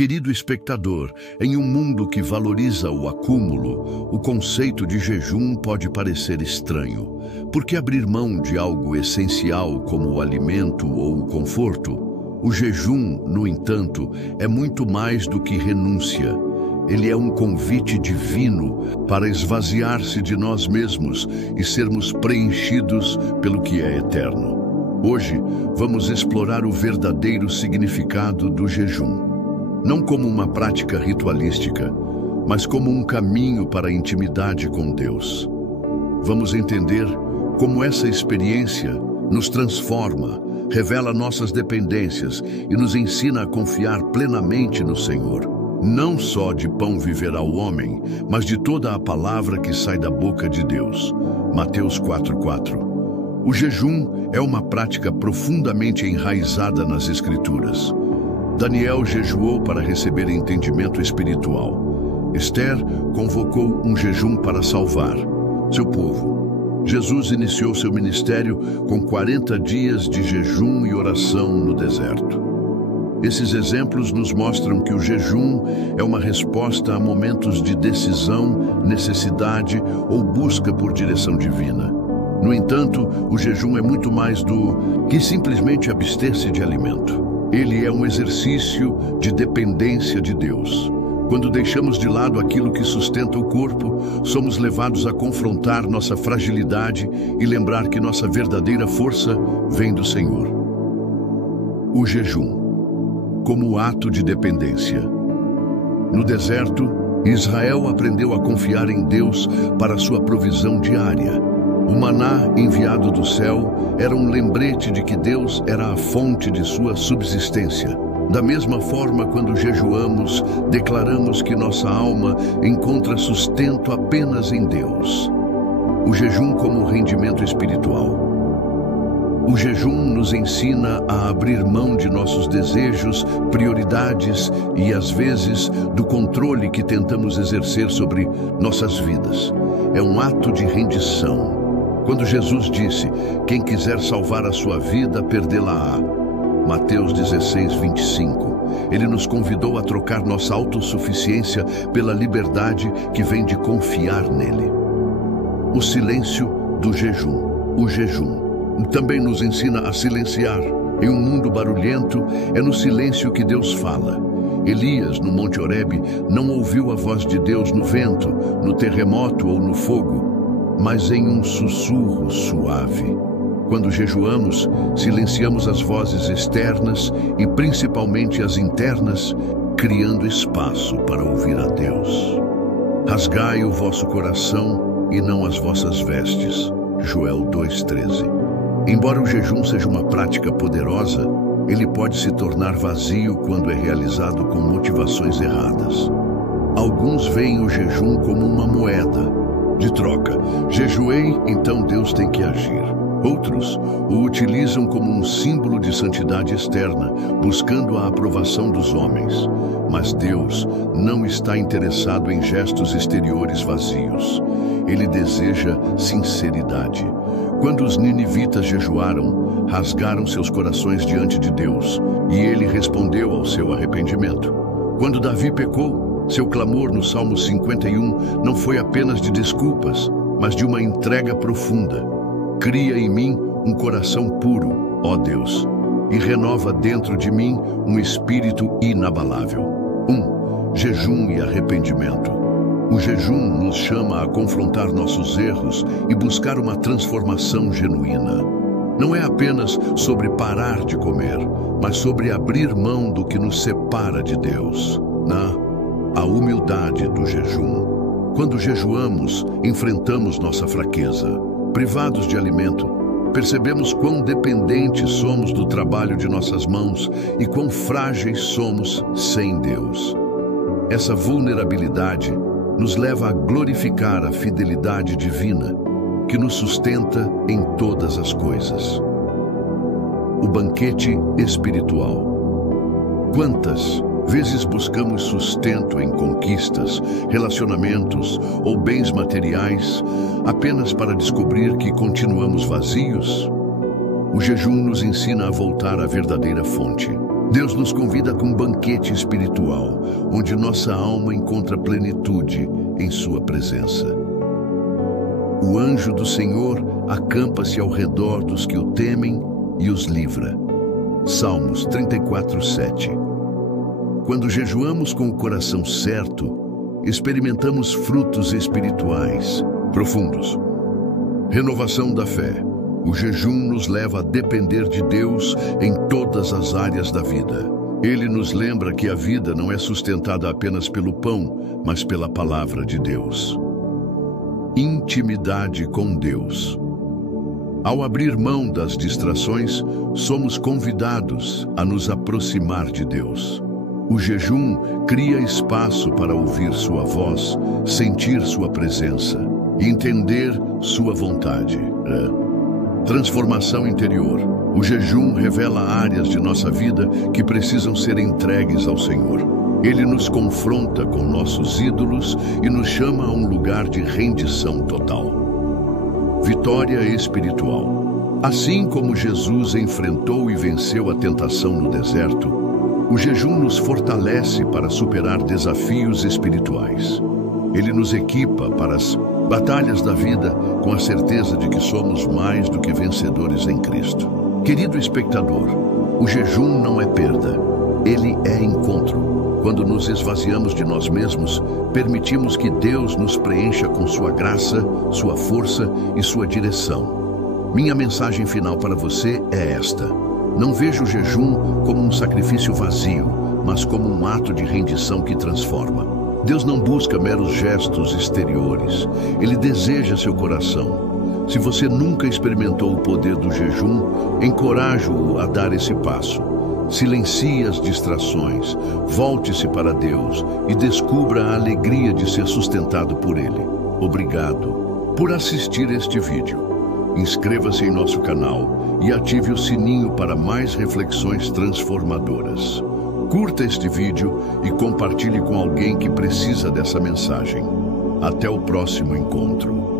Querido espectador, em um mundo que valoriza o acúmulo, o conceito de jejum pode parecer estranho. Por que abrir mão de algo essencial como o alimento ou o conforto? O jejum, no entanto, é muito mais do que renúncia. Ele é um convite divino para esvaziar-se de nós mesmos e sermos preenchidos pelo que é eterno. Hoje, vamos explorar o verdadeiro significado do jejum. Não como uma prática ritualística, mas como um caminho para a intimidade com Deus. Vamos entender como essa experiência nos transforma, revela nossas dependências e nos ensina a confiar plenamente no Senhor. Não só de pão viverá o homem, mas de toda a palavra que sai da boca de Deus. Mateus 4:4. O jejum é uma prática profundamente enraizada nas Escrituras. Daniel jejuou para receber entendimento espiritual. Esther convocou um jejum para salvar seu povo. Jesus iniciou seu ministério com 40 dias de jejum e oração no deserto. Esses exemplos nos mostram que o jejum é uma resposta a momentos de decisão, necessidade ou busca por direção divina. No entanto, o jejum é muito mais do que simplesmente abster-se de alimento. Ele é um exercício de dependência de Deus. Quando deixamos de lado aquilo que sustenta o corpo, somos levados a confrontar nossa fragilidade e lembrar que nossa verdadeira força vem do Senhor. O jejum, como ato de dependência. No deserto, Israel aprendeu a confiar em Deus para sua provisão diária. O maná enviado do céu era um lembrete de que Deus era a fonte de sua subsistência. Da mesma forma, quando jejuamos, declaramos que nossa alma encontra sustento apenas em Deus. O jejum como rendimento espiritual. O jejum nos ensina a abrir mão de nossos desejos, prioridades e, às vezes, do controle que tentamos exercer sobre nossas vidas. É um ato de rendição. Quando Jesus disse, quem quiser salvar a sua vida, perdê-la-á. Mateus 16:25. Ele nos convidou a trocar nossa autossuficiência pela liberdade que vem de confiar nele. O silêncio do jejum. O jejum também nos ensina a silenciar. Em um mundo barulhento, é no silêncio que Deus fala. Elias, no Monte Horebe, não ouviu a voz de Deus no vento, no terremoto ou no fogo, mas em um sussurro suave. Quando jejuamos, silenciamos as vozes externas e principalmente as internas, criando espaço para ouvir a Deus. Rasgai o vosso coração e não as vossas vestes. Joel 2:13. Embora o jejum seja uma prática poderosa, ele pode se tornar vazio quando é realizado com motivações erradas. Alguns veem o jejum como uma moeda de troca. Jejuei, então Deus tem que agir. Outros o utilizam como um símbolo de santidade externa, buscando a aprovação dos homens. Mas Deus não está interessado em gestos exteriores vazios. Ele deseja sinceridade. Quando os ninivitas jejuaram, rasgaram seus corações diante de Deus, e ele respondeu ao seu arrependimento. Quando Davi pecou, seu clamor no Salmo 51 não foi apenas de desculpas, mas de uma entrega profunda. Cria em mim um coração puro, ó Deus, e renova dentro de mim um espírito inabalável. Jejum e arrependimento. O jejum nos chama a confrontar nossos erros e buscar uma transformação genuína. Não é apenas sobre parar de comer, mas sobre abrir mão do que nos separa de Deus. A humildade do jejum. Quando jejuamos, enfrentamos nossa fraqueza. Privados de alimento, percebemos quão dependentes somos do trabalho de nossas mãos e quão frágeis somos sem Deus. Essa vulnerabilidade nos leva a glorificar a fidelidade divina que nos sustenta em todas as coisas. O banquete espiritual. Quantas vezes buscamos sustento em conquistas, relacionamentos ou bens materiais apenas para descobrir que continuamos vazios? O jejum nos ensina a voltar à verdadeira fonte. Deus nos convida com um banquete espiritual, onde nossa alma encontra plenitude em sua presença. O anjo do Senhor acampa-se ao redor dos que o temem e os livra. Salmos 34:7. Quando jejuamos com o coração certo, experimentamos frutos espirituais profundos. Renovação da fé. O jejum nos leva a depender de Deus em todas as áreas da vida. Ele nos lembra que a vida não é sustentada apenas pelo pão, mas pela palavra de Deus. Intimidade com Deus. Ao abrir mão das distrações, somos convidados a nos aproximar de Deus. O jejum cria espaço para ouvir sua voz, sentir sua presença e entender sua vontade. Transformação interior. O jejum revela áreas de nossa vida que precisam ser entregues ao Senhor. Ele nos confronta com nossos ídolos e nos chama a um lugar de rendição total. Vitória espiritual. Assim como Jesus enfrentou e venceu a tentação no deserto, o jejum nos fortalece para superar desafios espirituais. Ele nos equipa para as batalhas da vida com a certeza de que somos mais do que vencedores em Cristo. Querido espectador, o jejum não é perda, ele é encontro. Quando nos esvaziamos de nós mesmos, permitimos que Deus nos preencha com sua graça, sua força e sua direção. Minha mensagem final para você é esta: não veja o jejum como um sacrifício vazio, mas como um ato de rendição que transforma. Deus não busca meros gestos exteriores, Ele deseja seu coração. Se você nunca experimentou o poder do jejum, encorajo-o a dar esse passo. Silencie as distrações, volte-se para Deus e descubra a alegria de ser sustentado por Ele. Obrigado por assistir este vídeo. Inscreva-se em nosso canal e ative o sininho para mais reflexões transformadoras. Curta este vídeo e compartilhe com alguém que precisa dessa mensagem. Até o próximo encontro.